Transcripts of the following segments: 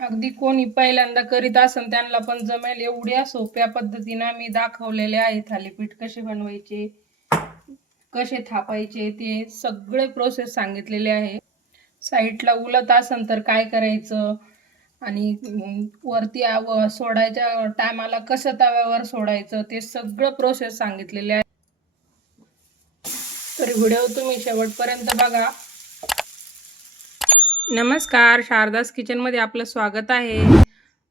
अगदी कोणी पहिल्यांदा करीत असेल त्यांना पण जमेल. एवढ्या सोप्या पद्धतीनं मी दाखवलेले आहे थालीपीठ कसे बनवायचे कसे थापायचे ते सगळे प्रोसेस सांगितलेले आहे. साईडला उलत असेल तर काय करायचं? आणि वरती आव- सोडायच्या टायमाला कसं तव्यावर सोडायचं? ते सगळं प्रोसेस सांगितलेले आहे. तर व्हिडिओ तुम्ही शेवटपर्यंत बघा. नमस्कार शारदास किचनमध्ये आपलं स्वागत आहे.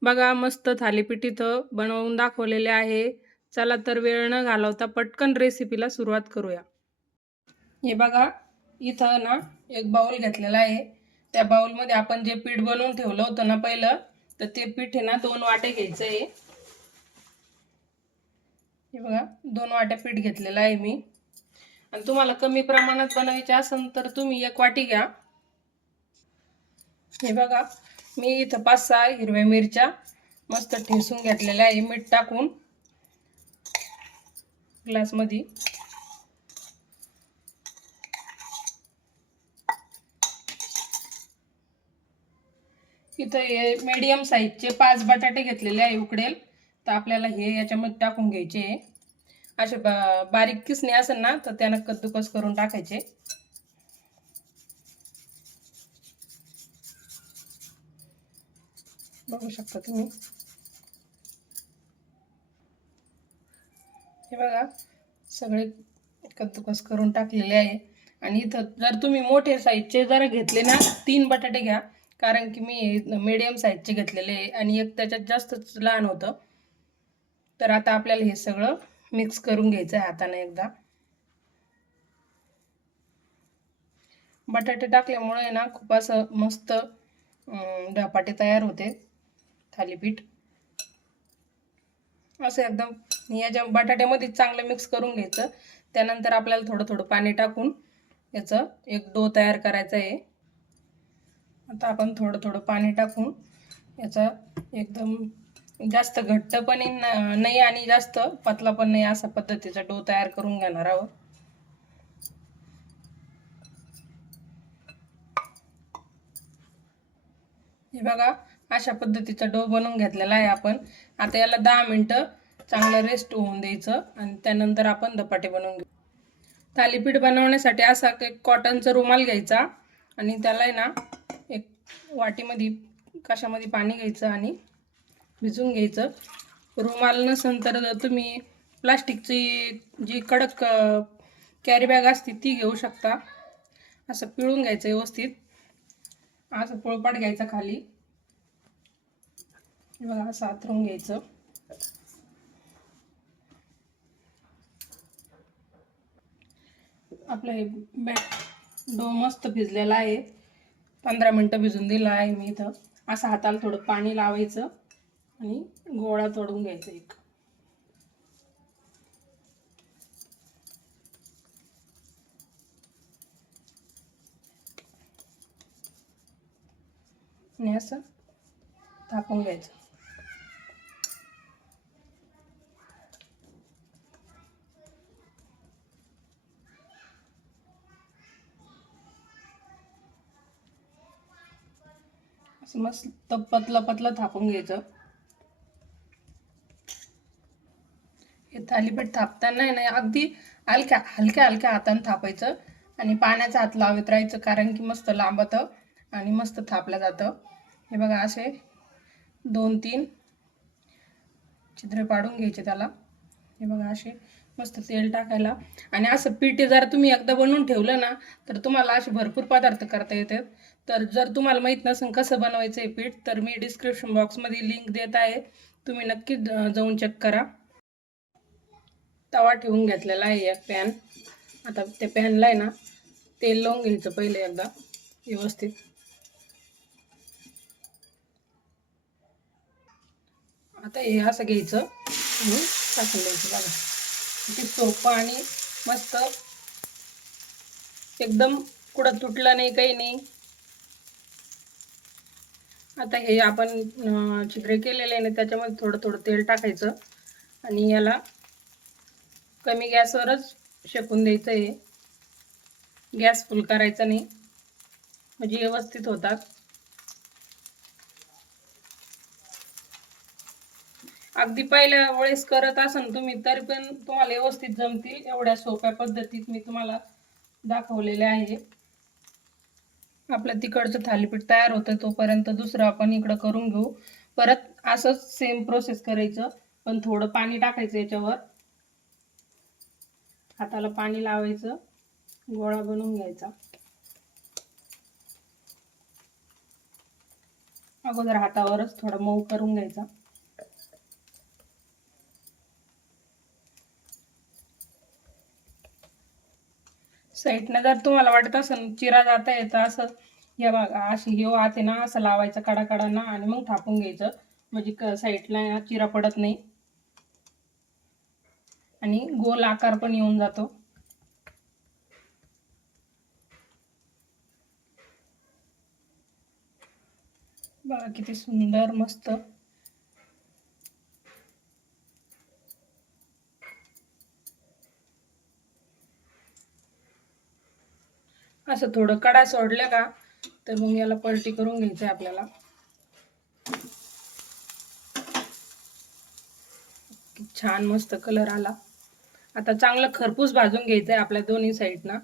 बघा मस्त थालीपीठ इथं बनवून दाखवलेले आहे. चला तर वेळ न घालवता पटकन रेसिपीला सुरुवात करूया. हे बघा इथं ना एक बाउल घेतलेला आहे. त्या बाउलमध्ये आपण जे पीठ बनवून ठेवलं होतं ना पहिलं तर ते पीठ आहे ना दोन वाटे घ्यायचं आहे. हे बघा दोन वाट्या पीठ घेतलेलं आहे मी. आणि तुम्हाला कमी प्रमाणात बनवायचे असेल तर तुम्ही एक वाटी घ्या. हे बघा मी इथं पाच सहा हिरव्या मिरच्या मस्त ठेसून घेतलेल्या आहे. मीठ टाकून ग्लासमध्ये. इथं हे मीडियम साईजचे पाच बटाटे घेतलेले आहे उकडेल. तर आपल्याला हे याच्यामध्ये टाकून घ्यायचे असे बा बारीक किसणे असेल ना तर त्यानं कद्दूकस करून टाकायचे. बघू शकता तुम्ही. हे बघा सगळे कद्दूकस करून टाकलेले आहे. आणि इथं जर तुम्ही मोठे साईजचे जर घेतले ना तीन बटाटे घ्या. कारण की मी मिडियम साईजचे घेतलेले आहे आणि एक त्याच्यात जास्तच लहान होतं. तर आता आपल्याला हे सगळं मिक्स करून घ्यायचं आहे हाताने एकदा. बटाटे टाकल्यामुळे ना खूप असं मस्त धपाटे तयार होते. थालीपीठ असं एकदम याच्या बटाट्यामध्ये चांगलं मिक्स करून घ्यायचं. त्यानंतर आपल्याला थोडं थोडं पाणी टाकून याचं एक डो तयार करायचा आहे. आता आपण थोडं थोडं पाणी टाकून याचा एकदम जास्त घट्ट पण नाही आणि जास्त पतला पण नाही असा पद्धतीचा डो तयार करून घेणार आहोत. हे बघा अशा पद्धतीचा डो बनवून घेतलेला आहे आपण. आता याला दहा मिनटं चांगलं रेस्ट होऊन द्यायचं आणि त्यानंतर आपण धपाटे बनवून घेऊ. थालीपीठ बनवण्यासाठी असा एक कॉटनचा रुमाल घ्यायचा आणि त्याला आहे ना एक वाटीमध्ये कशामध्ये पाणी घ्यायचं आणि भिजवून घ्यायचं. रुमाल नसेल तर तुम्ही प्लास्टिकची जी कडक कॅरी बॅग असते ती घेऊ शकता. असं पिळून घ्यायचं व्यवस्थित. असं पोळपाट घ्यायचा खाली. बघा असं घ्यायचं. आपलं हे बॅट डो मस्त भिजलेला आहे. पंधरा मिनटं भिजून दिलं आहे मी इथं. असं हाताला थोडं पाणी लावायचं आणि गोळा तोडून घ्यायचा एक. आणि असं थापून घ्यायचं. मस्त पतलं पतलं थापून घ्यायचं. हे थालीपीठ थापताना आहे ना अगदी हलक्या हलक्या हलक्या हाताने थापायचं आणि पाण्याचा हात लावत राहायचं कारण की मस्त लांबतं आणि मस्त थापलं जातं. हे बघा असे दोन तीन छिद्र पाडून घ्यायचे त्याला. हे बघा असे मस्त तेल टाकायला. आणि असं पीठ जर तुम्ही एकदा बनवून ठेवलं ना तर तुम्हाला असे भरपूर पदार्थ करता येतात. तर जर तुम्हाला माहीत नसेल कसं बनवायचं आहे पीठ तर मी डिस्क्रिप्शन बॉक्समध्ये लिंक देत आहे. तुम्ही नक्की जाऊन चेक करा. तवा ठेवून घेतलेला आहे एक पॅन आता त्या पॅनला आहे ना तेल लावून घ्यायचं पहिले एकदा व्यवस्थित. आता हे असं घ्यायचं आणि टाकून द्यायचं बघा. किती सोपं आणि मस्त. एकदम कुठं तुटलं नाही काही नाही. आता हे आपण अं, छिद्रे केलेले आहे ना त्याच्यामध्ये थोडं थोडं तेल टाकायचं. आणि याला कमी गॅसवरच शेकून द्यायचं आहे. गॅस फुल करायचा नाही. म्हणजे व्यवस्थित होतात. अगदी पहिल्या वेळेस करत असाल तुम्ही तरी पण तुम्हाला व्यवस्थित जमतील. एवढ्या सोप्या पद्धतीत मी तुम्हाला दाखवलेले आहे. आपलं तिकडचं थालीपीठ तयार होतं तोपर्यंत दुसरं आपण इकडं करून घेऊ. परत असंच सेम प्रोसेस करायचं पण थोडं पाणी टाकायचं याच्यावर. हाताला पाणी लावायचं गोळा बनवून घ्यायचा. अगोदर हातावरच थोडा मऊ करून घ्यायचा. साईडनं जर तुम्हाला वाटत असेल चिरा जाता येतं असं या बघा अशी हे आते ना असं लावायचं कडा कडांना आणि मग थापून घ्यायचं. म्हणजे क साईडला चिरा पडत नाही. आणि गोल आकार पण येऊन जातो. बघा किती सुंदर मस्त. असं थोडं कडा सोडलं का तर मग याला पलटी करून घ्यायचं आहे आपल्याला. छान मस्त कलर आला. आता चांगलं खरपूस भाजून घ्यायचं आहे आपल्या दोन्ही साईडना.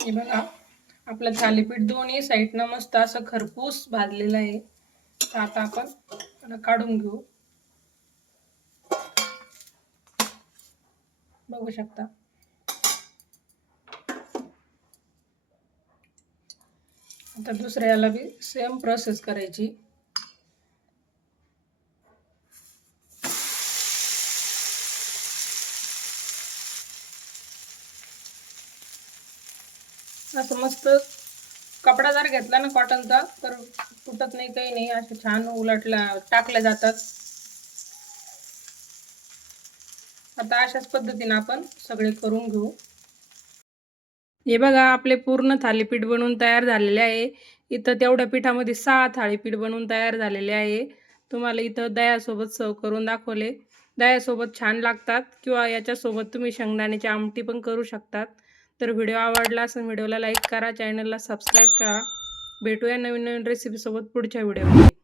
हे बघा आपलं थालीपीठ दोन्ही साईडनं मस्त असं खरपूस भाजलेलं आहे. तर आता आपण काढून घेऊ. बघू शकता. आता दुसऱ्याला बी सेम प्रोसेस करायची. असं मस्त कपडा जर घेतला ना कॉटनचा तर तुटत नाही काही नाही. असे छान उलटला टाकल्या जातात. आता अशाच पद्धतीने आपण सगळे करून घेऊ. हे बघा आपले पूर्ण थालीपीठ बनवून तयार झालेले आहे. इथं तेवढ्या पिठामध्ये सहा थाळीपीठ बनवून तयार झालेले आहे. तुम्हाला इथं दह्यासोबत सर्व करून दाखवले. दह्यासोबत छान लागतात किंवा याच्यासोबत तुम्ही शेंगदाण्याची आमटी पण करू शकतात. तर व्हिडिओ आवडला असेल व्हिडिओला लाईक करा चॅनलला सबस्क्राईब करा. भेटूया नवीन नवीन रेसिपीसोबत पुढच्या व्हिडिओमध्ये.